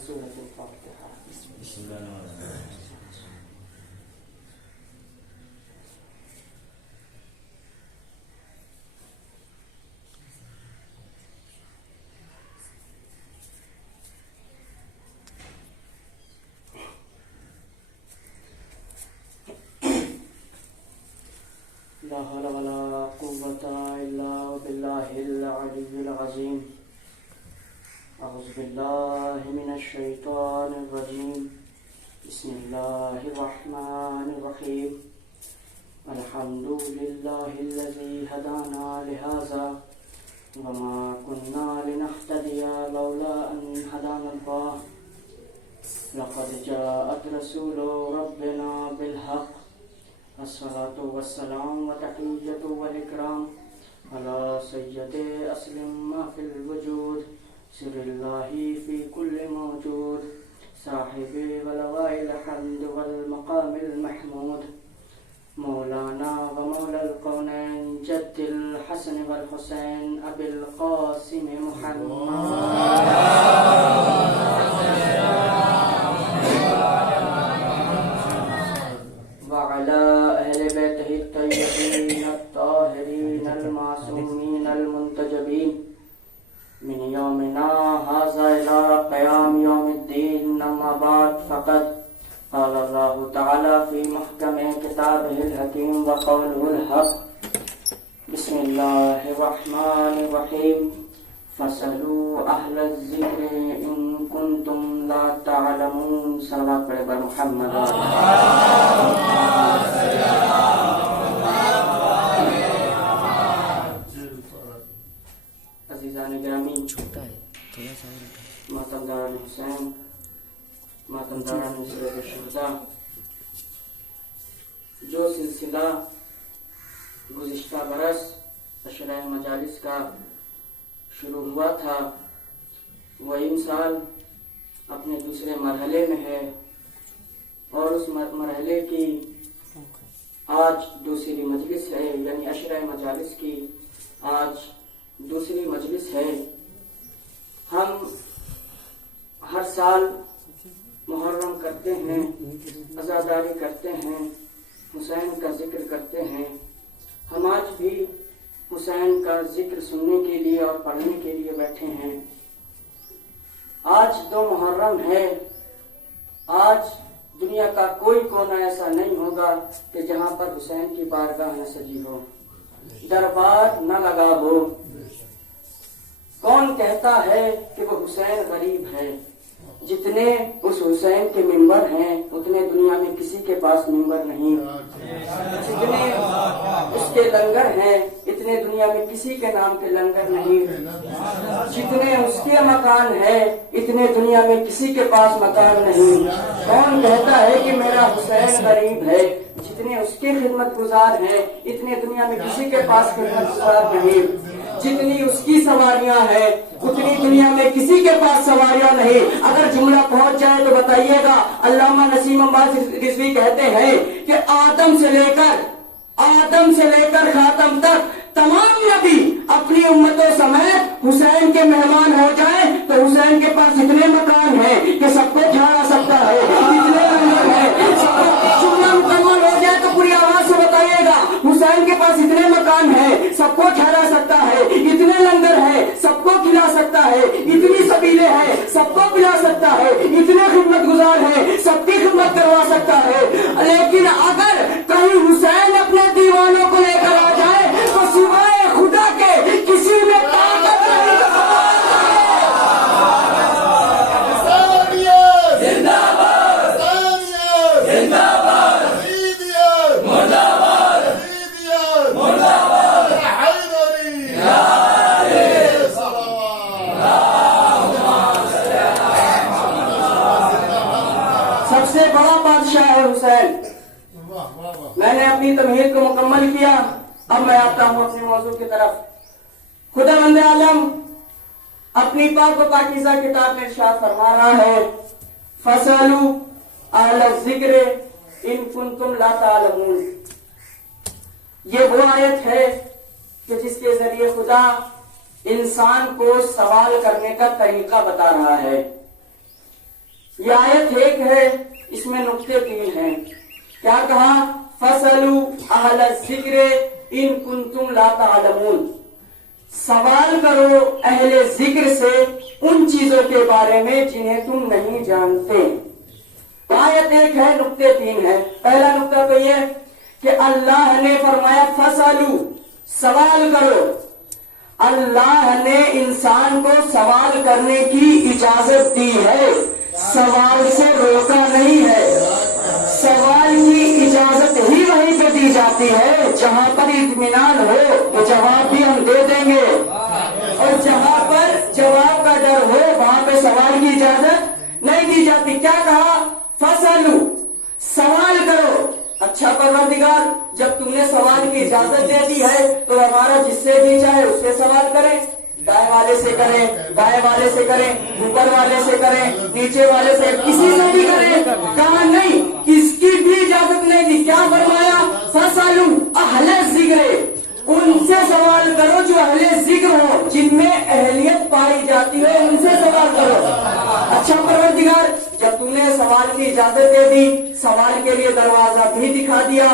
سورة الفاتحة. بسم الله الرحمن الرحيم. لا حول ولا قوة إلا بالله العلي العظيم. أعوذ بالله من الشيطان الرجيم. بسم الله الرحمن الرحيم. الحمد لله الذي هدانا لهذا وما كنا لنهتدي لولا أن هدانا الله. لقد جاءت رسول ربنا بالحق. الصلاة والسلام وتحية والإكرام على سيد أسلم ما في الوجود سر الله في كل موجود صاحب ولواء الحمد والمقام المحمود مولانا ومولى الكونين جد الحسن والحسين أبي القاسم محمد وعلى أهل بيته الطيبين الطاهرين المعصومين المنتجبين من يومنا هذا إلى قيام يوم الدين. أما بعد فقد قال الله تعالى في محكم كتابه الحكيم وقوله الحق. بسم الله الرحمن الرحيم. فاسألوا أهل الذكر إن كنتم لا تعلمون. صلوات پر محمد. عزیزان گرامی، ماتم داران حسین، ماتم داران نصرت شہداء، جو سلسلہ گزشتہ برس عشرہ مجالس کا شروع ہوا تھا وہ ان سال اپنے دوسرے مرحلے میں ہے اور اس مرحلے کی آج دوسری مجلس ہے، یعنی عشرہ مجالس کی آج دوسری مجلس ہے. ہم ہر سال محرم کرتے ہیں، عزاداری کرتے ہیں، حسین کا ذکر کرتے ہیں. ہم آج بھی حسین کا ذکر سننے کے لیے اور پڑھنے کے لیے بیٹھے ہیں. آج 2 محرم ہے. آج دنیا کا کوئی کونا ایسا نہیں ہوگا کہ جہاں پر حسین کی بارگاہ نہ سجی ہو، دربار نہ لگا ہو. کون کہتا ہے کہ وہ حسین غریب ہے؟ جتنے اس حسین کے ممبر ہیں اتنے دنیا میں کسی کے پاس ممبر نہیں. جتنے اس کے لنگر ہیں اتنے دنیا میں کسی کے نام کے لنگر نہیں. جتنے اس کے مکان ہیں اتنے دنیا میں کسی کے پاس مکان نہیں. کون کہتا ہے کہ میرا حسین غریب ہے؟ جتنے اس کے خدمت گزار ہیں اتنے دنیا میں کسی کے پاس خدمت گزار نہیں. جتنی اس کی سواریاں ہیں اتنی دنیا میں کسی کے پاس سواریاں نہیں. اگر جملہ پہنچ جائے تو بتائیے گا. علامہ نسیم عباس رضوی کہتے ہیں کہ آدم سے لے کر خاتم تک تمام نبی اپنی امتوں سمیت حسین کے مہمان ہو جائیں تو حسین کے پاس اتنے مکان ہیں کہ سب کو ٹھہرا سکتا ہے. اتنے لنگر ہیں. جملہ مکمل ہو جائے تو پوری آواز سے بتائیے گا. حسین کے پاس اتنے مکان ہیں سب کو ٹھہرا سکتا ہے. اتنے لنگر ہیں سب کو کھلا سکتا ہے. اتنی سبیلیں ہیں سب کو پلا سکتا ہے. اتنے خدمت گزار ہیں سب کی خدمت کروا سکتا ہے. لیکن اگر کہیں حسین اپنے دیوانوں کو لے کر آ جائے تو سوائے خدا کے کسی میں طاقت نہیں. سب سے بڑا بادشاہ ہے حسین. میں نے اپنی تمہید کو مکمل کیا. اب میں آتا ہوں اپنے موضوع کی طرف. خداوند عالم اپنی پاک و پاکیزہ کتاب میں ارشاد فرما رہا ہے فَاسْأَلُوا أَهْلَ الذِّكْرِ إِن كُنتُمْ لَا تَعْلَمُونَ. یہ وہ آیت ہے کہ جس کے ذریعے خدا انسان کو سوال کرنے کا طریقہ بتا رہا ہے. یہ آیت ایک ہے، اس میں نقطے 3 ہیں. کیا کہا؟ فَاسْأَلُوا أَهْلَ الذِّكْرِ إِن كُنتُمْ لَا تَعْلَمُونَ. سوال کرو اہل ذکر سے ان چیزوں کے بارے میں جنہیں تم نہیں جانتے. آیت ایک ہے، نقطے 3 ہے. پہلا نقطہ تو یہ کہ اللہ نے فرمایا فَاسْأَلُوا، سوال کرو. اللہ نے انسان کو سوال کرنے کی اجازت دی ہے، سوال سے روکا نہیں ہے. سوال کی اجازت ہی وہیں پہ دی جاتی ہے جہاں پر اطمینان ہو وہ جواب بھی ہم دے دیں گے، اور جہاں پر جواب کا ڈر ہو وہاں پہ سوال کی اجازت نہیں دی جاتی. کیا کہا؟ فَاسْأَلُوا، سوال کرو. اچھا پروردگار، جب تم نے سوال کی اجازت دے دی ہے تو ہمارا جس سے بھی چاہے اس سے سوال کریں. دائیں والے سے کریں، بائیں والے سے کریں، اوپر والے سے کریں، نیچے والے سے، کسی سے بھی کریں. کہا نہیں، اس کی بھی اجازت نہیں دی. کیا فرمایا؟ فَاسْأَلُوا أَهْلَ الذِّكْرِ، ان سے سوال کرو جو اہل ذکر ہو، جن میں اہلیت پائی جاتی ہے، ان سے سوال کرو. اچھا پروردگار، جب تم نے سوال کی اجازت دے دی، سوال کے لیے دروازہ بھی دکھا دیا،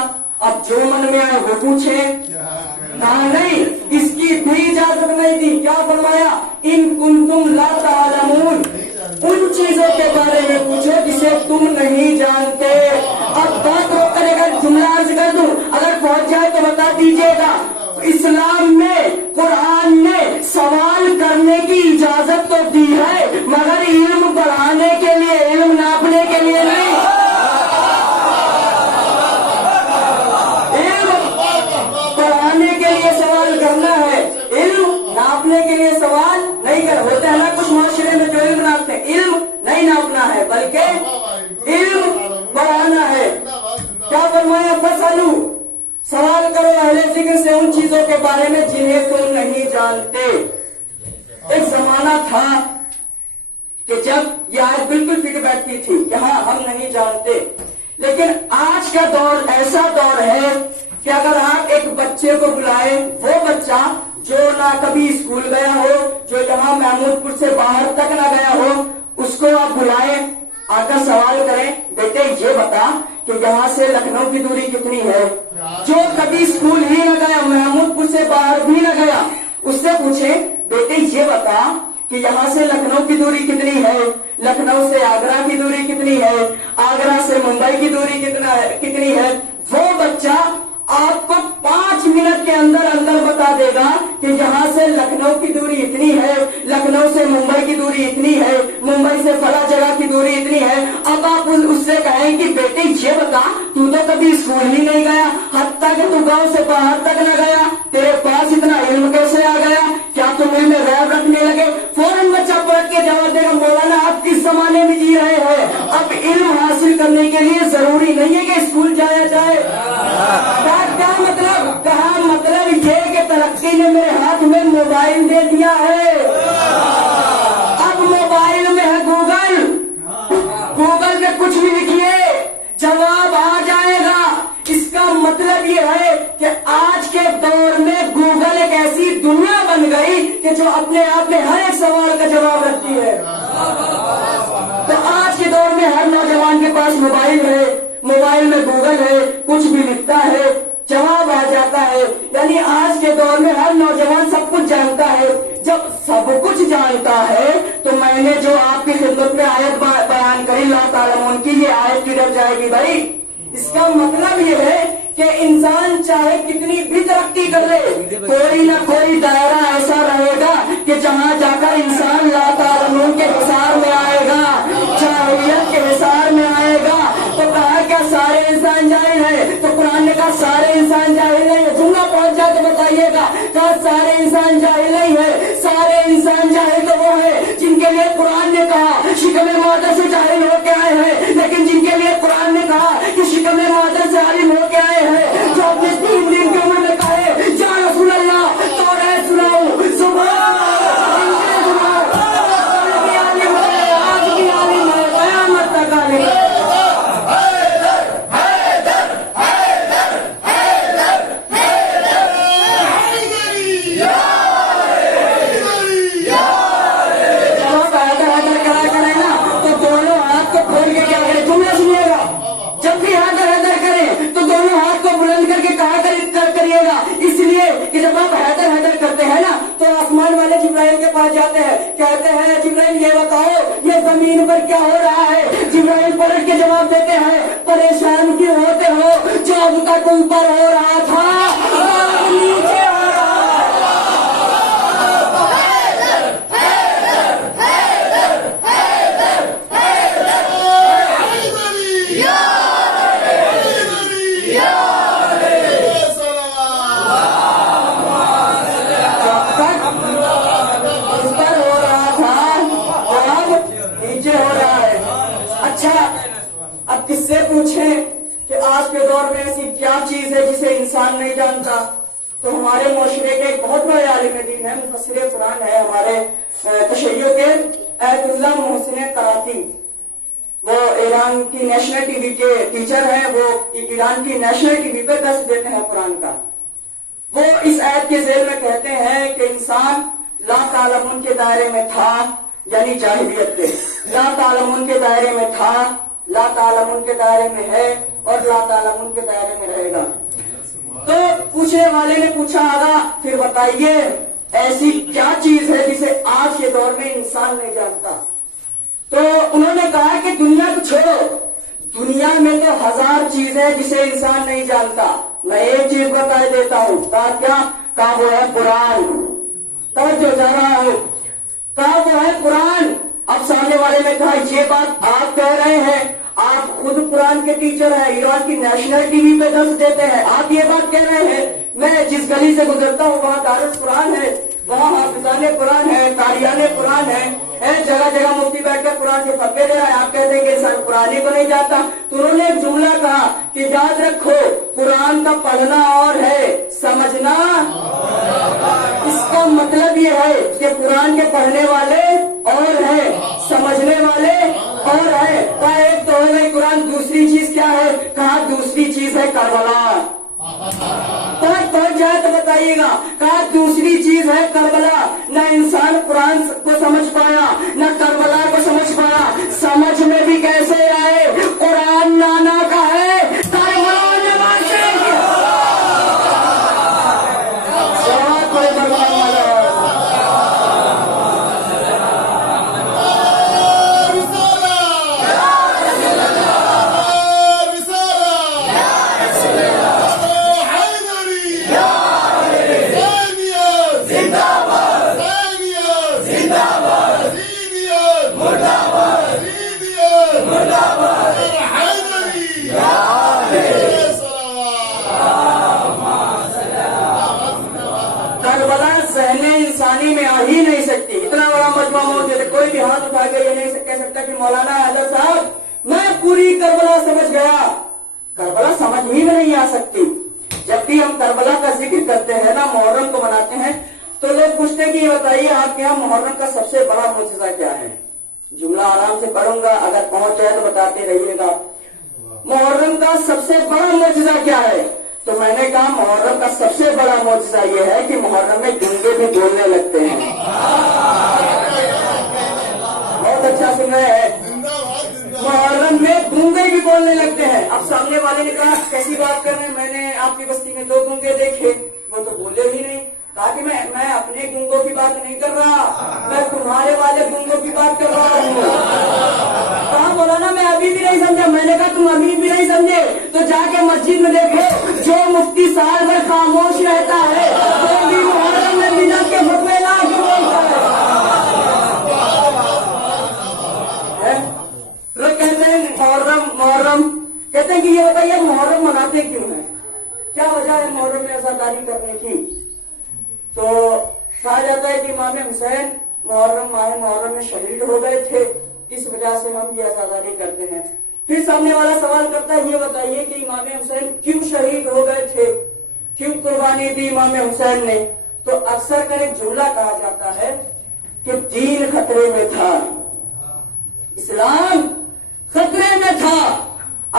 اب جو من میں آئے وہ پوچھیں. کہا نہیں، اس کی بھی اجازت نہیں دی. کیا فرمایا؟ ان کنتم لا تعلمون، ان چیزوں کے بارے میں پوچھو جسے تم نہیں جانتے. اب بات روک کر اگر جملہ عرض کر دوں، اگر پہنچ جائے تو بتا دیجیے گا. اسلام میں قرآن نے سوال کرنے کی اجازت تو دی ہے، مگر علم بڑھانے کے لیے، علم ناپنے کے لیے نہیں. علم بڑھانے کے لیے سوال کرنا ہے، علم ناپنے کے لیے سوال نہیں کر. ہوتا ہے نا کچھ معاشرے میں جو علم ناپتے ہیں، علم نہیں ناپنا ہے بلکہ علم بڑھانا ہے. کیا فرمایا؟ فَاسْأَلُوا، سوال کرو اہل ذکر سے ان چیزوں کے بارے میں جنہیں تم نہیں جانتے. ایک زمانہ تھا کہ جب یہ آیت بالکل فٹ بیٹھتی تھی کہ ہاں ہم نہیں جانتے، لیکن آج کا دور ایسا دور ہے کہ اگر آپ ایک بچے کو بلائیں، وہ بچہ جو نہ کبھی اسکول گیا ہو، جو یہاں محمود پور سے باہر تک نہ گیا ہو، اس کو آپ بلائیں، آ کر سوال کریں، بیٹے یہ بتا کہ یہاں سے لکھنؤ کی دوری کتنی ہے. جو کبھی اسکول ہی نہ گیا، محمود پور سے باہر بھی نہ گیا، اس سے پوچھیں بیٹے یہ بتا کہ یہاں سے لکھنؤ کی دوری کتنی ہے، لکھنؤ سے آگرہ کی دوری کتنی ہے، آگرہ سے ممبئی کی دوری کتنی ہے. وہ بچہ آپ کو 5 منٹ کے اندر اندر بتا دے گا کہ یہاں سے لکھنؤ کی دوری اتنی ہے، لکھنؤ سے ممبئی کی دوری اتنی ہے، ممبئی سے فلاں جگہ کی دوری اتنی ہے. اب آپ اس سے کہیں کہ بیٹے یہ بتا تو کبھی اسکول ہی نہیں گیا، حتیٰ کہ تو گاؤں سے باہر تک نہ گیا، تیرے پاس اتنا علم کیسے آ گیا؟ کیا تم علم میں غیب رکھنے لگے؟ فوراً بچہ پلٹ کے جواب دے گا مولانا آپ کس زمانے میں جی رہے ہیں؟ اب علم حاصل کرنے کے لیے ضروری نہیں ہے کہ اسکول جایا جائے. کیا مطلب؟ کہا مطلب یہ کہ ترقی نے میرے ہاتھ میں موبائل دے دیا ہے، اب موبائل میں ہے گوگل، گوگل میں کچھ بھی لکھیے جواب آ جائے گا. اس کا مطلب یہ ہے کہ آج کے دور میں گوگل ایک ایسی دنیا بن گئی کہ جو اپنے آپ میں ہر ایک سوال کا جواب رکھتی ہے. تو آج کے دور میں ہر نوجوان کے پاس موبائل ہے، موبائل میں گوگل ہے، کچھ بھی لکھتا ہے جواب آ جاتا ہے. یعنی آج کے دور میں ہر نوجوان سب کچھ جانتا ہے. جب سب کچھ جانتا ہے تو میں نے جو آپ کی خدمت میں آیت بیان کری لا تعلمون کی، یہ آیت کدھر جائے گی بھائی؟ اس کا مطلب یہ ہے کہ انسان چاہے کتنی بھی ترقی کر لے، کوئی نہ کوئی دائرہ ایسا رہے گا کہ جہاں جا کر انسان لا تعلمون کے حصار میں آئے گا، جاہلیت کے حصار میں آئے گا. تو کہا کیا سارے انسان جاہل ہیں؟ تو قرآن نے کہا سارے انسان جاہل نہیں ہے. جملہ پہنچ جائے تو بتائیے گا. کہا سارے انسان جاہل نہیں ہے، سارے انسان جاہل تو وہ ہیں جن کے لیے قرآن نے کہا شکم مادر سے جاہل ہو کے آئے ہیں، لیکن جن کے لیے قرآن نے کہا کہ شکم مادر سے عالم ہو کے آئے ہیں، جو اپنے 3 دن کی عمر میں کہے یا رسول اللہ تو رہ سناؤں سبحان آج کی عالم ہے، قیامت تک عالم ہے. جبرائیل کے پاس جاتے ہیں, کہتے ہیں جبرائیل یہ بتاؤ یہ زمین پر کیا ہو رہا ہے. جبرائیل پلٹ کے جواب دیتے ہیں پریشان کیوں ہوتے ہو, جو اب تک اوپر ہو رہا تھا اب نیچے ہو رہا ہے. کس سے پوچھیں کہ آج کے دور میں ایسی کیا چیز ہے جسے انسان نہیں جانتا, تو ہمارے معاشرے کے ایک بہت بڑے عالم دین ہے, مفسر قرآن ہے ہمارے تشیع کے ایت اللہ محسن کراتی. وہ ایران کی نیشنل ٹی وی کے ٹیچر ہیں, وہ ایران کی نیشنل ٹی وی پہ درس دیتے ہیں قرآن کا. وہ اس ایت کے ذیل میں کہتے ہیں کہ انسان لا تعلمون کے دائرے میں تھا, یعنی جاہلیت کے لا تعلمون کے دائرے میں تھا, لا تعلمون کے دائرے میں ہے اور لا تعلمون کے دائرے میں رہے گا. تو پوچھنے والے نے پوچھا آگا پھر بتائیے ایسی کیا چیز ہے جسے آج کے دور میں انسان نہیں جانتا. تو انہوں نے کہا کہ دنیا کو چھوڑو, دنیا میں تو 1000 چیزیں جسے انسان نہیں جانتا, میں ایک چیز بتا دیتا ہوں. کہا کیا؟ کہا وہ ہے قرآن. توجہ جا رہا ہوں, کہا وہ ہے قرآن. اب سامنے والے نے کہا یہ بات آپ کہہ رہے ہیں, آپ خود قرآن کے ٹیچر ہیں, ایران کی نیشنل ٹی وی پہ درس دیتے ہیں, آپ یہ بات کہہ رہے ہیں میں جس گلی سے گزرتا ہوں وہاں دارس قرآن ہے, وہاں حافظان قرآن ہے, قاریان قرآن ہے, جگہ جگہ مفتی بیٹھ کر قرآن کے فتوے دے رہا ہے, آپ کہتے ہیں کہ انسان قرآن ہی کو نہیں جاتا. تو انہوں نے ایک جملہ کہا کہ یاد رکھو قرآن کا پڑھنا اور ہے, سمجھنا. اس کا مطلب یہ ہے کہ قرآن کے پڑھنے والے اور ہیں, سمجھنے والے اور ہے. کہا ایک تو ہے گئی قرآن, دوسری چیز کیا ہے؟ کہا دوسری چیز ہے کربلا. پہنچ جائے تو بتائیے گا. کہا دوسری چیز ہے کربلا. نہ انسان قرآن کو سمجھ پایا نہ کربلا کو سمجھ پایا. سمجھ میں بھی کیسے آئے, قرآن نانا کا ہے, کربلا نے مانتے انسانی میں آ ہی نہیں سکتی. اتنا بڑا مجمع موجود ہے, کوئی بھی ہاتھ اٹھا کے یہ نہیں کہہ سکتا کہ مولانا حضرت صاحب میں پوری کربلا سمجھ گیا. کربلا سمجھ ہی میں نہیں آ سکتی. جب بھی ہم کربلا کا ذکر کرتے ہیں نا, محرم کو مناتے ہیں, تو لوگ پوچھتے ہیں کہ یہ بتائیے آپ کے یہاں محرم کا سب سے بڑا معجزہ کیا ہے. جملہ آرام سے پڑھوں گا, اگر پہنچ جائے تو بتاتے رہیے گا. محرم کا سب سے بڑا معجزہ کیا ہے؟ تو میں نے کہا محرم کا سب سے بڑا معجزہ یہ ہے کہ محرم میں گنگے بھی بولنے لگتے ہیں. بہت اچھا سن رہے ہیں, محرم میں گنگے بھی بولنے لگتے ہیں. اب سامنے والے نے کہا کیسی بات کر رہے ہیں, میں نے آپ کی بستی میں 2 گنگے دیکھے, وہ تو بولے ہی نہیں. کہا کہ میں اپنے گنگوں کی بات نہیں کر رہا, میں تمہارے والے گنگوں کی بات کر رہا ہوں. کہا مولانا میں ابھی بھی نہیں سمجھا. میں نے کہا تم ابھی بھی نہیں سمجھے تو جا کے مسجد میں دیکھو, جو مفتی سال بھر خاموش رہتا ہے وہ بھی محرم میں بدعت کے فتوے لا کے بولتا ہے. لوگ کہتے ہیں محرم کہتے ہیں کہ یہ بتائیے محرم مناتے کیوں ہیں, کیا وجہ ہے محرم میں عزاداری کرنے کی؟ تو کہا جاتا ہے کہ امام حسین محرم میں شہید ہو گئے تھے, اس وجہ سے ہم یہ عزاداری کرتے ہیں. پھر سامنے والا سوال کرتا ہے یہ بتائیے کہ امام حسین کیوں شہید ہو گئے تھے, کیوں قربانی دی امام حسین نے؟ تو اکثر کر ایک جملہ کہا جاتا ہے کہ دین خطرے میں تھا, اسلام خطرے میں تھا.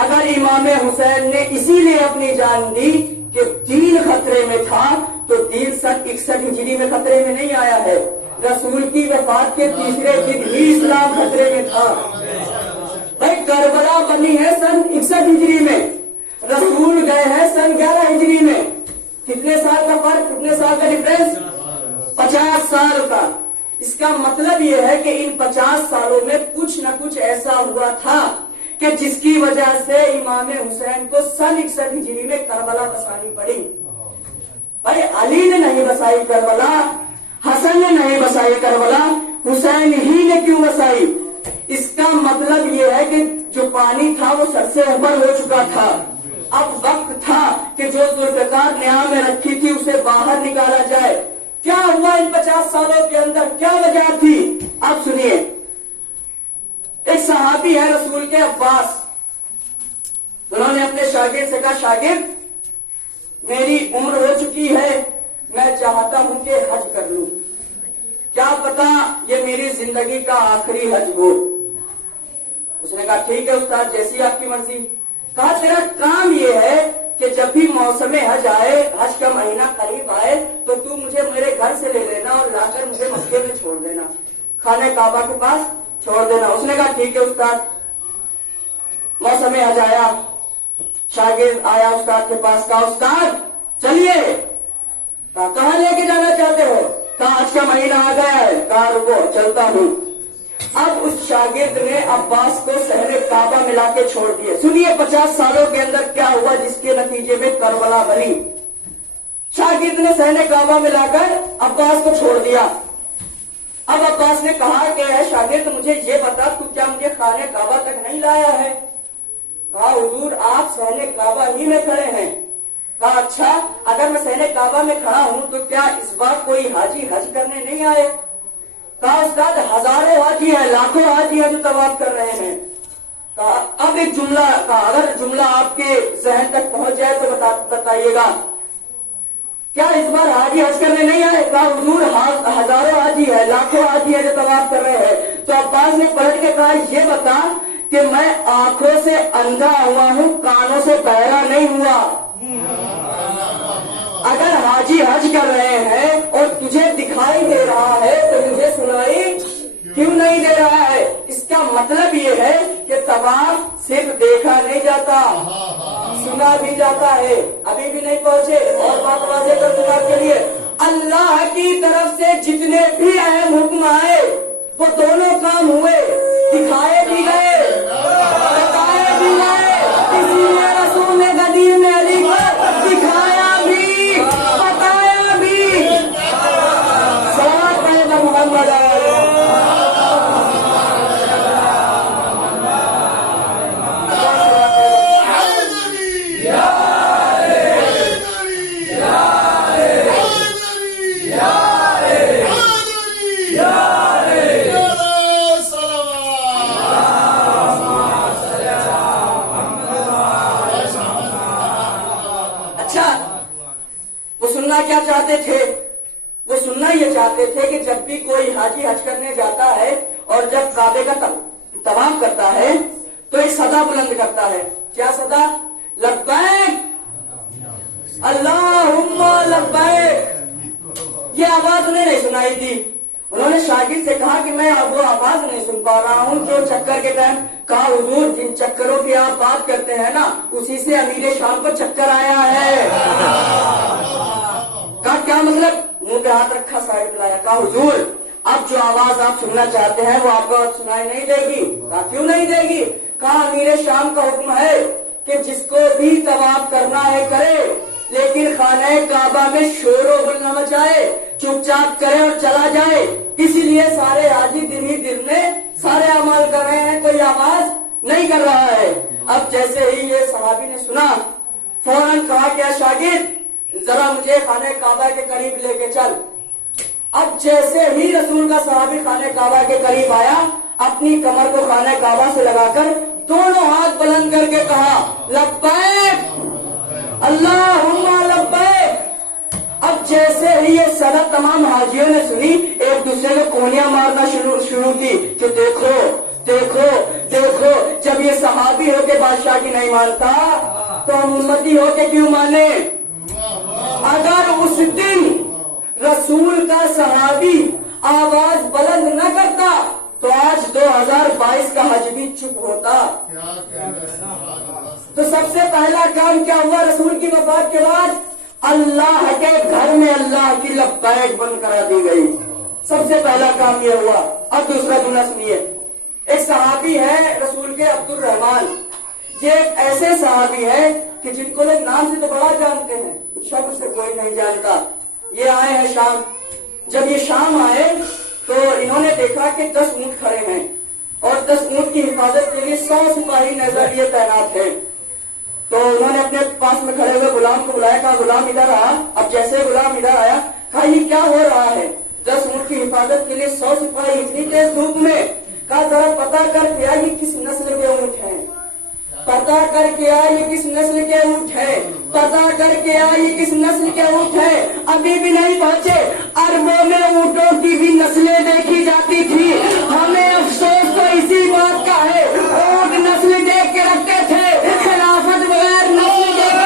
اگر امام حسین نے اسی لیے اپنی جان دی کہ دین خطرے میں تھا, تو دین 61 ہجری میں خطرے میں نہیں آیا ہے. رسول کی وفات کے تیسرے دن ہی اسلام خطرے میں تھا. بھائی کربلا بنی ہے سن 61 ہجری میں, رسول گئے ہیں سن 11 ہجری میں. کتنے سال کا فرق, کتنے سال کا ڈفرنس؟ 50 سال کا. اس کا مطلب یہ ہے کہ ان 50 سالوں میں کچھ نہ کچھ ایسا ہوا تھا کہ جس کی وجہ سے امام حسین کو سن 61 ہجری میں کربلا بسانی پڑی. بھائی علی نے نہیں بسائی کربلا، حسن نے نہیں بسائی کربلا، حسین ہی نے کیوں بسائی؟ اس کا مطلب یہ ہے کہ جو پانی تھا وہ سر سے اوپر ہو چکا تھا. اب وقت تھا کہ جو ذوالفقار نیا میں رکھی تھی اسے باہر نکالا جائے. کیا ہوا ان 50 سالوں کے اندر؟ کیا وجہ تھی؟ آپ سنیے. ایک صحابی ہے رسول کے عباس، انہوں نے اپنے شاگرد سے کہا شاگرد میری عمر ہو چکی ہے، میں چاہتا ہوں کہ حج کر لوں، کیا پتا یہ میری زندگی کا آخری حج ہو. اس نے کہا ٹھیک ہے استاد جیسی آپ کی مرضی. کہا تیرا کام یہ ہے کہ جب بھی موسم حج آئے، حج کا مہینہ قریب آئے تو تو مجھے میرے گھر سے لے لینا اور لا کر مجھے مکے میں چھوڑ دینا، خانہ کعبہ کے پاس چھوڑ دینا. اس نے کہا ٹھیک ہے استاد. موسم حج آیا، شاگرد آیا استاد کے پاس، کہا استاد چلیے. کہا کہاں لے کے جانا چاہتے ہو؟ کہا حج کا مہینہ آ گیا ہے. کہا رکو چلتا ہوں. اب اس شاگرد نے عباس کو صحن کعبہ ملا کے چھوڑ دیے. سنیے 50 سالوں کے اندر کیا ہوا جس کے نتیجے میں کربلا بنی. شاگرد نے صحن کعبہ ملا کر عباس کو چھوڑ دیا. اب عباس نے کہا کہ اے شاگرد مجھے یہ بتا تو کیا مجھے خانہ کعبہ تک نہیں لایا ہے؟ کہا حضور آپ صحن کعبہ ہی میں کھڑے ہیں. کہا اچھا اگر میں صحن کعبہ میں کھڑا ہوں تو کیا اس بار کوئی حاجی حج کرنے نہیں آئے؟ کہا استاد ہزاروں حاجی ہیں، لاکھوں حاجی ہیں جو طواف کر رہے ہیں. کہا اب ایک جملہ، کہا اگر جملہ آپ کے ذہن تک پہنچ جائے تو بتائیے گا کیا اس بار حاجی حج کرنے نہیں آئے؟ کہا حضور ہزاروں حاجی ہے، لاکھوں حاجی ہے جو طواف کر رہے ہیں. تو عباس نے پلٹ کے کہا یہ بتا کہ میں آنکھوں سے اندھا ہوا ہوں، کانوں سے بہرا نہیں ہوا. اگر حاجی حج کر رہے ہیں اور تجھے دکھائی دے رہا ہے تو مجھے سنائی کیوں نہیں دے رہا ہے؟ اس کا مطلب یہ ہے کہ طواف صرف دیکھا نہیں جاتا، سنا بھی جاتا ہے. ابھی بھی نہیں پہنچے اور بات واضح کر دوں آپ کے لیے. اللہ کی طرف سے جتنے بھی اہم حکم آئے وہ دونوں کام ہوئے، دکھائے بھی گئے، بتائے بھی گئے. اسی لیے رسول نے غدیر میں علی کو دکھایا بھی بتایا بھی. صلوات پڑھے گا محمد. کیا چاہتے تھے؟ وہ سننا یہ چاہتے تھے کہ جب بھی کوئی حاجی حج کرنے جاتا ہے اور جب کعبے کا طواف کرتا ہے تو ایک صدا بلند کرتا ہے. کیا صدا؟ لبیک اللہم لبیک. یہ آواز انہیں نہیں سنائی تھی. انہوں نے شاگرد سے کہا کہ میں اب وہ آواز نہیں سن پا رہا ہوں جو چکر کے ٹائم. کہا حضور جن چکروں کی آپ بات کرتے ہیں نا اسی سے امیر شام کو چکر آیا ہے. کہا کیا مطلب؟ منہ پہ ہاتھ رکھا، سائڈ لایا. کہا حضور اب جو آواز آپ سننا چاہتے ہیں وہ آپ کو سنائی نہیں دے گی. کہا کیوں نہیں دے گی؟ کہا امیر شام کا حکم ہے کہ جس کو بھی طواف کرنا ہے کرے لیکن خانہ کعبہ میں شور و غل نہ مچائے، چپ چاپ کرے اور چلا جائے. اسی لیے سارے حاجی دن ہی دن میں سارے اعمال کر رہے ہیں، کوئی آواز نہیں کر رہا ہے. اب جیسے ہی یہ صحابی نے سنا فوراً کہا کیا شاگرد ذرا مجھے خانہ کعبہ کے قریب لے کے چل. اب جیسے ہی رسول کا صحابی خانہ کعبہ کے قریب آیا اپنی کمر کو خانہ کعبہ سے لگا کر دونوں ہاتھ بلند کر کے کہا لبیک اللہم لبیک. اب جیسے ہی یہ سند تمام حاجیوں نے سنی ایک دوسرے کو کونیاں مارنا شروع کی کہ دیکھو دیکھو دیکھو. جب یہ صحابی ہو کے بادشاہ کی نہیں مانتا تو ہم امتی ہو کے کیوں مانے؟ اگر اس دن رسول کا صحابی آواز بلند نہ کرتا تو آج 2022 کا حج بھی چپ ہوتا. تو سب سے پہلا کام کیا ہوا رسول کی وفات کے بعد؟ اللہ کے گھر میں اللہ کی لبیک بند کرا دی گئی. سب سے پہلا کام یہ ہوا. اب دوسرا جملہ سنیے. ایک صحابی ہے رسول کے عبد الرحمان. یہ ایک ایسے صحابی ہے کہ جن کو لوگ نام سے تو بڑا جانتے ہیں, شکل سے کوئی نہیں جانتا. یہ آئے ہیں شام. جب یہ شام آئے تو انہوں نے دیکھا کہ 10 اونٹ کھڑے ہیں اور 10 اونٹ کی حفاظت کے لیے 100 سپاہی نظر لیے تعینات ہیں. تو انہوں نے اپنے پاس میں کھڑے ہوئے غلام کو بلایا, کہا غلام ادھر آ. اب جیسے غلام ادھر آیا, کہا یہ کیا ہو رہا ہے؟ 10 اونٹ کی حفاظت کے لیے 100 سپاہی اتنی تیز دھوپ میں. کہا ذرا پتا کر کے آ یہ کس نسل کے اونٹ ہیں, پتا کر کے آ یہ کس نسل کے اونٹ ہے, پتا کر کے آ یہ کس نسل کے اونٹ ہے. ابھی بھی نہیں پہنچے. اربوں میں اونٹوں کی بھی نسلیں دیکھی جاتی تھی. ہمیں افسوس تو اسی بات کا ہے, اونٹ نسل دیکھ کے رکھتے تھے, خلافت بغیر نسل دیکھ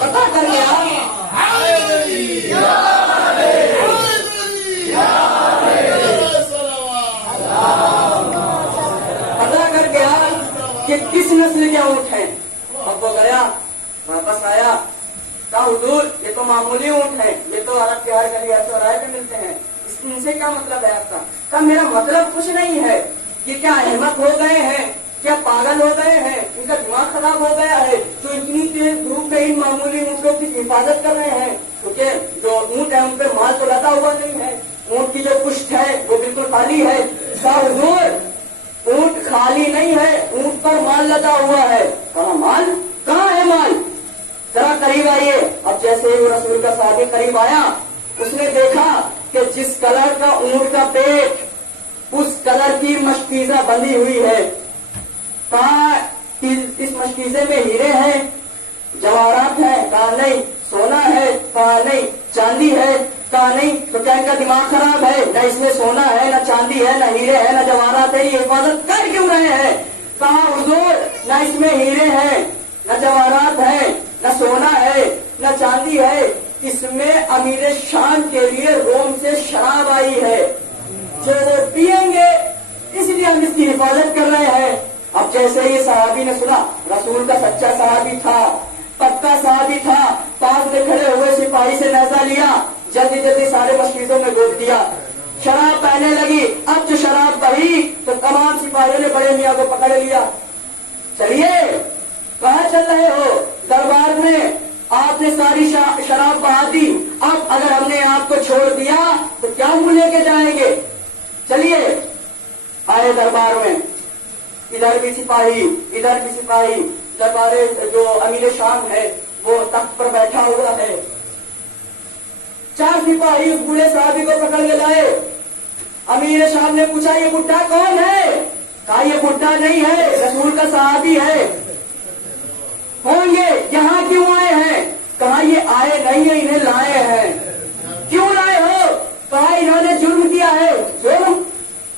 پتا کر کے آ. کہ کس نسل کے اونٹ ہیں. اب وہ گیا, واپس آیا, کہا حضور یہ تو معمولی اونٹ ہیں, یہ تو عرب کے ہر گلی ہر چوراہے پہ ملتے ہیں, ان سے کیا مطلب ہے آپ کا؟ کہا میرا مطلب کچھ نہیں ہے. یہ کیا احمق ہو گئے ہیں, کیا پاگل ہو گئے ہیں, ان کا دماغ خراب ہو گیا ہے تو اتنی تیز دھوپ میں ان معمولی اونٹوں کی حفاظت کر رہے ہیں؟ کیونکہ جو اونٹ ہے ان پہ مال تو لدا ہوا نہیں ہے, اونٹ کی جو پشت ہے وہ بالکل خالی ہے. کہا حضور اونٹ خالی نہیں ہے, اونٹ پر مال لدا ہوا ہے. کہا مال کہاں ہے مال؟ ذرا قریب آئیے. اب جیسے ہی وہ رسول کا صحابی قریب آیا, اس نے دیکھا کہ جس کلر کا اونٹ کا پیٹ, اس کلر کی مشکیزہ بندھی ہوئی ہے. کہا اس مشکیزے میں ہیرے ہیں, جواہرات ہیں؟ کہا نہیں. سونا ہے؟ کہا نہیں. چاندی ہے؟ کہا نہیں. تو کیا ان کا دماغ خراب ہے؟ نہ اس میں سونا ہے, نہ چاندی ہے, نہ ہیرے ہے, نہ جواہرات ہے, یہ حفاظت کر کیوں رہے ہیں؟ کہا حضور نہ اس میں ہیرے ہیں, نہ جواہرات ہیں, نہ سونا ہے, نہ چاندی ہے, اس میں امیر شام کے لیے روم سے شراب آئی ہے جو وہ پیئیں گے, اس لیے ہم اس کی حفاظت کر رہے ہیں. اب جیسے یہ صحابی نے سنا, رسول کا سچا صحابی تھا, پکا صحابی تھا, پاس میں کھڑے ہوئے سپاہی سے نیزہ لیا, جلدی جلدی سارے مشکیزوں میں ڈوب دیا, شراب پہنے لگی. اب جو شراب بہی تو تمام سپاہیوں نے بڑے میاں کو پکڑ لیا. چلیے کہاں چل رہے ہو؟ دربار میں آپ نے ساری شراب بہا دی, اب اگر ہم نے آپ کو چھوڑ دیا تو کیا منہ لے کے جائیں گے؟ چلیے. آئے دربار میں, ادھر بھی سپاہی, ادھر بھی سپاہی. دربار جو امیر شام ہے وہ تخت پر بیٹھا ہوا ہے. 4 سپاہی اس بوڑھے صحابی کو پکڑ کے لائے. امیر شام نے پوچھا یہ بڈھا کون ہے؟ کہا یہ بڈھا نہیں ہے, رسول کا صحابی ہے. ہوں گے یہاں کیوں آئے ہیں؟ کہا یہ آئے نہیں ہے, انہیں لائے ہیں. کیوں لائے ہو؟ کہا انہوں نے جرم کیا ہے. جرم؟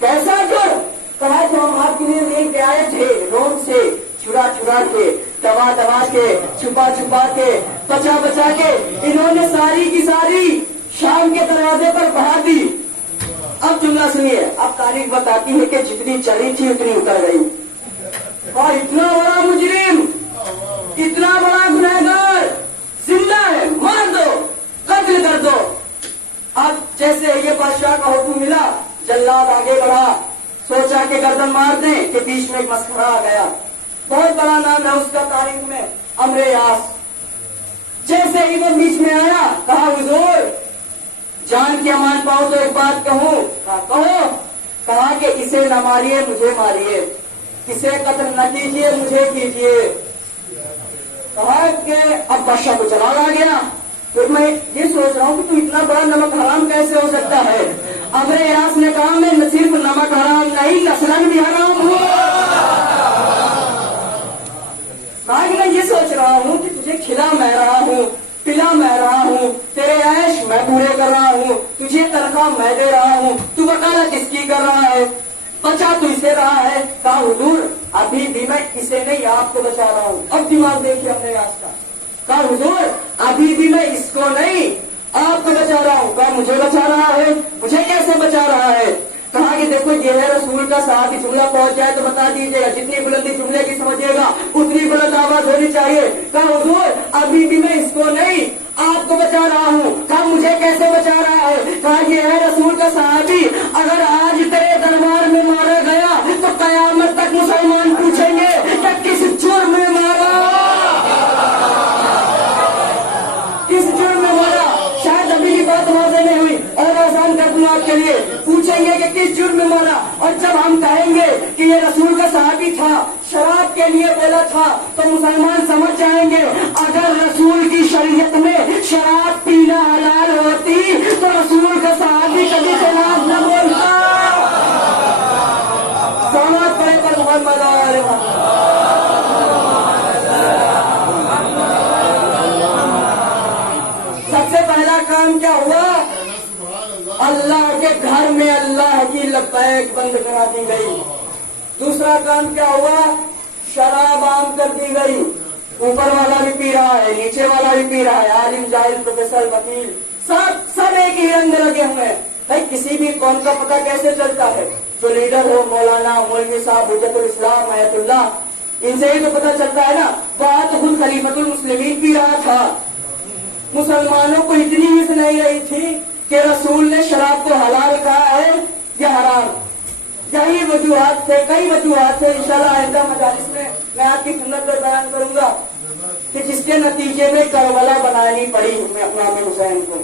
کیسا جرم؟ کہا جو ہم آپ کے لیے لے کے آئے تھے روم سے, چرا چرا کے, دبا دبا کے, چھپا چھپا کے, بچا بچا کے, انہوں نے ساری کی ساری شام کے دروازے پر بہا دی. اب جملہ سنیے. اب تاریخ بتاتی ہے کہ جتنی چڑھی تھی اتنی اتر گئی. اور اتنا بڑا مجرم, اتنا بڑا گنہگار زندہ ہے, مار دو, قتل کر دو. اب جیسے یہ بادشاہ کا حکم ملا, جلاد آگے بڑھا, سوچا کہ گردن مار دیں کہ بیچ میں ایک مسخرہ آ گیا. بہت بڑا نام ہے اس کا تاریخ میں, امر یاس. جیسے ہی وہ بیچ میں آیا, کہا حضور جان کی امان پاؤ تو ایک بات کہوں. کہا کہو. کہا کہ اسے نہ ماریے, مجھے ماریے, اسے قتل نہ کیجیے, مجھے کیجیے. کہا کہ اب بادشاہ کو جلال آ گیا. تو میں یہ سوچ رہا ہوں کہ تو اتنا بڑا نمک حرام کیسے ہو سکتا ہے؟ امر یاس نے کہا میں نہ صرف نمک حرام نہیں, نسلن بھی حرام ہوں. کہا کہ میں یہ سوچ رہا ہوں کہ تجھے کھلا میں رہا ہوں, پلا میں رہا ہوں, تیرے عیش میں پورے کر رہا ہوں, تجھے تنخواہ میں دے رہا ہوں, تو وکالت کس کی کر رہا ہے؟ بچا تو اسے رہا ہے. کہا حضور ابھی بھی میں اسے نہیں آپ کو بچا رہا ہوں. اب دماغ دیکھیے اپنے یاس کا. کہا حضور ابھی بھی میں اس کو نہیں آپ کو بچا رہا ہوں. کہا مجھے بچا رہا ہے؟ مجھے کیسے بچا رہا ہے؟ کہا کہ دیکھو یہ ہے رسول کا صحابی, جملہ پہنچ جائے تو بتا دیجیے گا, جتنی بلندی جملے کی سمجھیے گا اتنی بلند آواز ہونی چاہیے. کہا حضور ابھی بھی میں اس کو نہیں آپ کو بچا رہا ہوں. کہا مجھے کیسے بچا رہا ہے؟ کہا یہ ہے رسول کا صحابی، اگر آج تیرے دربار میں مارا گیا تو قیامت تک مسلمان پوچھیں گے کہ کس جرم میں مارا، کس جرم میں مارا. شاید ابھی کی بات واضح نہیں ہوئی اور آسان کر دوں آپ کے لیے. پوچھیں گے کہ کس جرم میں مارا، اور جب ہم کہیں گے کہ یہ رسول کا صحابی تھا، شراب کے لیے بولا تھا، تو مسلمان سمجھ جائیں گے اگر رسول کی شریعت میں شراب پینا حلال ہوتی تو رسول کا صحابی کبھی خلاف نہ بولتا. سماعت پڑے پر محمد علیہ سب سے پہلا کام کیا ہوا؟ اللہ کے گھر میں اللہ کی لبیک بند کرا دی گئی. دوسرا کام کیا ہوا؟ شراب عام کر دی گئی. اوپر والا بھی پی رہا ہے، نیچے والا بھی پی رہا ہے، عالم جاہل پروفیسر وکیل سب ایک ہی رنگ لگے ہوئے ہیں. بھائی کسی بھی قوم کا پتہ کیسے چلتا ہے؟ جو لیڈر ہو، مولانا، مولوی صاحب، حجت الاسلام، آیت اللہ، ان سے ہی تو پتہ چلتا ہے نا. بات خود خلیفۃ المسلمین پی رہا تھا. مسلمانوں کو اتنی ہی نہیں رہی تھی کہ رسول نے شراب کو حلال کہا ہے یا حرام. یہی وجوہات تھے، کئی وجوہات تھے. انشاءاللہ آئندہ مجالس میں آپ کی سنت پر بیان کروں گا کہ جس کے نتیجے میں کربلا بنانی پڑی امام حسین کو.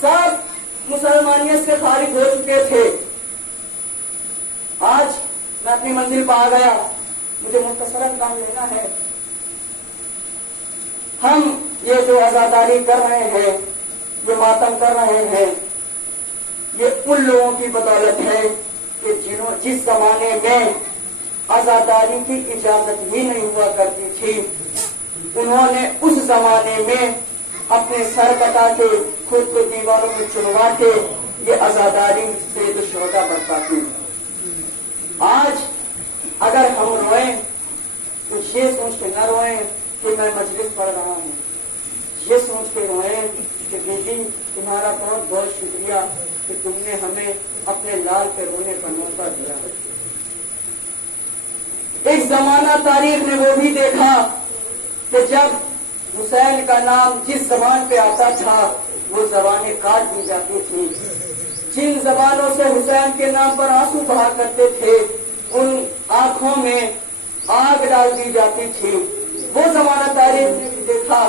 سب مسلمانیت سے خارج ہو چکے تھے. آج میں اپنی منزل پہ آ گیا، مجھے مختصراً کام لینا ہے. ہم یہ جو عزاداری کر رہے ہیں، جو ماتم کر رہے ہیں، یہ ان لوگوں کی بدولت ہے کہ جس زمانے میں عزاداری کی اجازت ہی نہیں ہوا کرتی تھی، انہوں نے اس زمانے میں اپنے سر کٹا کے خود کو دیواروں میں چنوا کے یہ عزاداری سے دشوتا برتا کی. آج اگر ہم روئیں تو یہ سوچ کے نہ روئیں کہ میں مجلس پڑھ رہا ہوں، یہ سوچ کے روئیں کہ بیٹی تمہارا بہت بہت شکریہ کہ تم نے ہمیں اپنے لال کے رونے کا موقع دیا. ایک زمانہ تاریخ نے وہ بھی دیکھا کہ جب حسین کا نام جس زبان پہ آتا تھا وہ زبانیں کاٹ دی جاتی تھی. جن زبانوں سے حسین کے نام پر آنسو بہا کرتے تھے ان آنکھوں میں آگ ڈال دی جاتی تھی. وہ زمانہ تاریخ نے بھی دیکھا.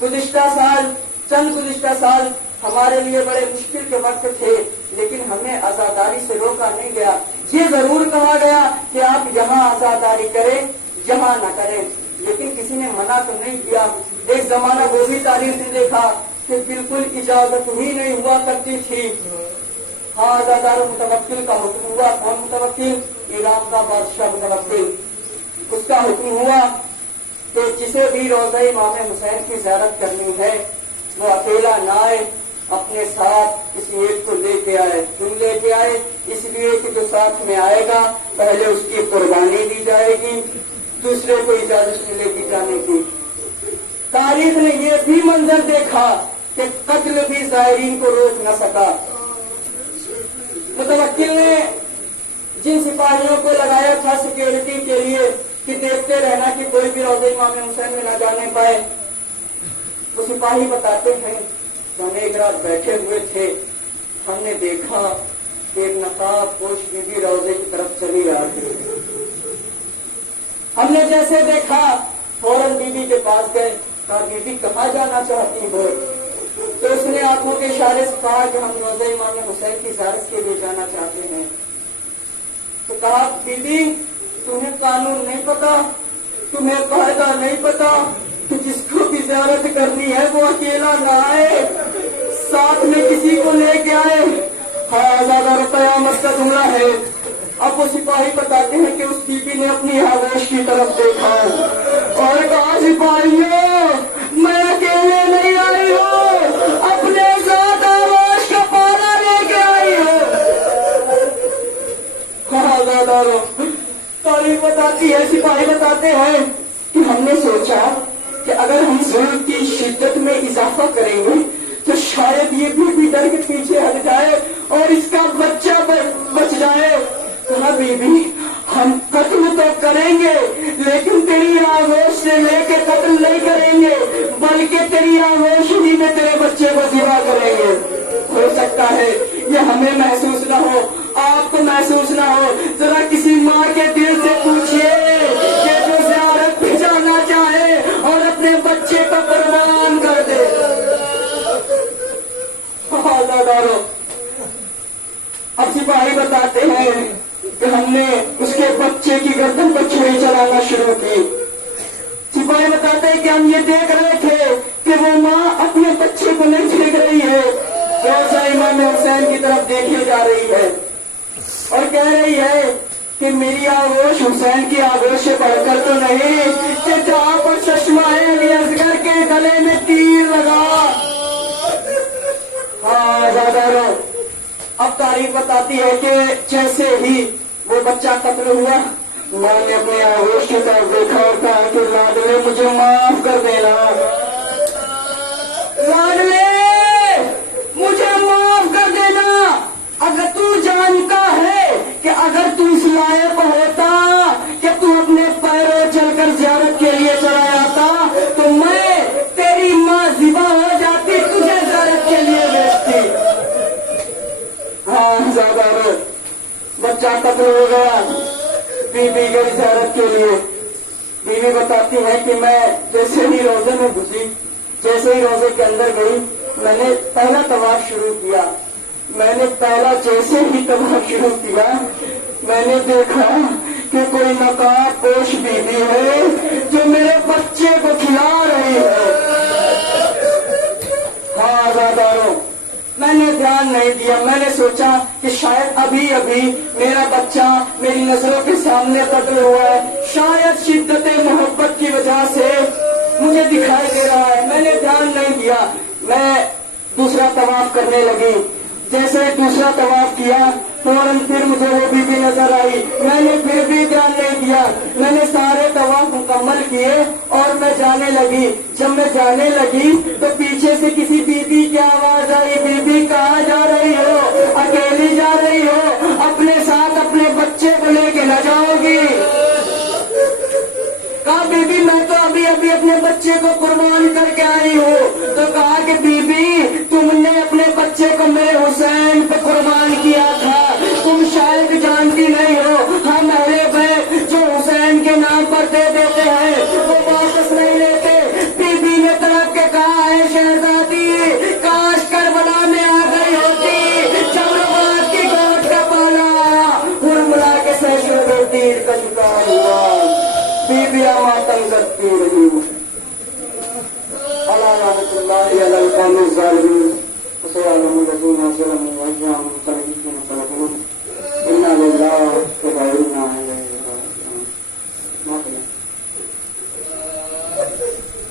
چند گزشتہ سال ہمارے لیے بڑے مشکل کے وقت تھے، لیکن ہمیں عزاداری سے روکا نہیں گیا. یہ ضرور کہا گیا کہ آپ یہاں عزاداری کریں، یہاں نہ کریں، لیکن کسی نے منع تو نہیں کیا. ایک زمانہ وہ بھی تاریخ نے دیکھا کہ بالکل اجازت ہی نہیں ہوا کرتی تھی. ہاں عزادار متوکل کا حکم ہوا. کون متوکل؟ ایران کا بادشاہ متوکل. اس کا حکم ہوا کہ جسے بھی روضہ امام حسین کی زیارت کرنی ہے وہ اکیلا نہ آئے، اپنے ساتھ کسی ایک کو لے کے آئے. کیوں لے کے آئے؟ اس لیے کہ جو ساتھ میں آئے گا پہلے اس کی قربانی دی جائے گی، دوسرے کو اجازت ملے گی جانے کی. تاریخ نے یہ بھی منظر دیکھا کہ قتل بھی زائرین کو روک نہ سکا. متوکل نے جن سپاہیوں کو لگایا تھا سیکورٹی کے لیے کہ دیکھتے رہنا کہ کوئی بھی روضہ امام حسین میں نہ جانے پائے، وہ سپاہی بتاتے ہیں ہم ایک رات بیٹھے ہوئے تھے، ہم نے دیکھا کہ ایک نقاب پوش بی بی روضے کی طرف چلی آ گئی. ہم نے جیسے دیکھا فوراً بی بی کے پاس گئے، کہا بی بی کہاں جانا چاہتی ہو؟ تو اس نے آنکھوں کے اشارے سے کہا کہ ہم روضہ امام حسین کی زیارت کے لیے جانا چاہتے ہیں. تو کہا بی بی تمہیں قانون نہیں پتا، تمہیں قاعدہ نہیں پتا کہ جس کو بھی زیارت کرنی ہے وہ اکیلا نہ آئے، ساتھ میں کسی کو لے کے آئے. آزادار قیامت کا جملہ ہے. اب وہ سپاہی بتاتے ہیں کہ اس بی بی نے اپنی آغوش کی طرف دیکھا اور کہا سپاہیوں میں اکیلے نہیں آئی ہوں، اپنے ساتھ آغوش کا پالا لے کے آئی ہوں. آزاداروں تاریخ بتاتی ہے، سپاہی بتاتے ہیں کہ ہم نے سوچا کہ اگر ہم ظلم کی شدت میں اضافہ کریں گے تو شاید یہ بھی ڈر کے پیچھے ہٹ جائے اور اس کا بچہ بچ جائے. کہا بی بی ہم قتل تو تو کریں گے لیکن تیری آغوش سے لے کے قتل نہیں کریں گے، بلکہ تیری آغوش ہی میں تیرے بچے کو ذبح کریں گے۔ ہو سکتا ہے یہ ہمیں محسوس نہ ہو، آپ کو محسوس نہ ہو، ذرا کسی ماں کے دل سے پوچھئے کہ جو زیارت پہ جانا چاہے اور اپنے بچے کو قربان کر دے۔ دارو اب سپاہی بتاتے ہیں کہ ہم نے اس کے بچے کی گردن پر چھری چلانا شروع کی۔ سپاہی بتاتے ہیں کہ ہم یہ دیکھ رہے تھے کہ وہ ماں اپنے بچے کو نہیں چھینک رہی ہے، روزہ امام حسین کی طرف دیکھے جا رہی ہے اور کہہ رہی ہے کہ میری آغوش حسین کی آغوش سے بڑھ کر تو نہیں کہ جہاں پر چشمہ علی اصغر کے گلے میں تیر لگا۔ ہاں زیادہ اب تاریخ بتاتی ہے کہ جیسے ہی وہ بچہ قتل ہوا، میں نے اپنے آغوش کی طرف دیکھا اور کہا کہ لاڈلے مجھے معاف کر دینا، لاڈلے مجھے معاف کر دینا۔ اگر تو جانتا ہے کہ اگر تو اس لائق ہوتا کہ تو اپنے پیروں چل کر زیارت کے لیے چلا جاتا تو میں تیری ماں ذبح ہو جاتی، تجھے زیارت کے لیے بھیجتی۔ ہاں زیادہ بچہ قتل ہو گیا، بی بی گئی زیارت کے لیے۔ بیوی بتاتی ہے کہ میں جیسے ہی روزے میں گھسی، جیسے ہی روزے کے اندر گئی، میں نے پہلا طواف شروع کیا۔ میں نے جیسے ہی طواف شروع کیا، میں نے دیکھا کہ کوئی نقاب پوش بیوی ہے جو میرے بچے کو کھلا رہی ہے۔ ہاں زیادہ میں نے دھیان نہیں دیا، میں نے سوچا کہ شاید ابھی ابھی میرا بچہ میری نظروں کے سامنے قتل ہوا ہے، شاید شدت محبت کی وجہ سے مجھے دکھائی دے رہا ہے۔ میں نے دھیان نہیں دیا، میں دوسرا طواف کرنے لگی۔ جیسے دوسرا طواف کیا فوراً پھر مجھے وہ بی بی نظر آئی، میں نے پھر بھی دھیان نہیں دیا، میں نے سارے طواف مکمل کیے اور میں جانے لگی۔ جب میں جانے لگی تو پیچھے سے کسی بی بی کی آواز آئی، بی بی کہاں جا رہی ہو؟ اکیلی جا رہی ہو؟ اپنے ساتھ اپنے بچے کو لے کے نہ جاؤ گی؟ کہا بی بی میں تو ابھی ابھی اپنے بچے کو قربان کر کے آئی ہوں۔ تو کہا کہ بی بی تم نے اپنے بچے کو میرے حسین پہ قربان کیا تھا، تم شاید جانتی نہیں ہو، ہم اہل بیت جو حسین کے نام پر دے دیتے ہیں وہ واپس نہیں لیتے۔ بی بی نے تڑپ کے کہا ہے شہزادی کاش کربلا میں آ گئی ہوتی، جمرباد کی گوٹ کا پالا ہرملا کے سہشوں میں تیر کا شکار ہوا۔ بیویاں ماتم کرتی رہی، اللہ رحمت اللہ علی القوم الظالمین۔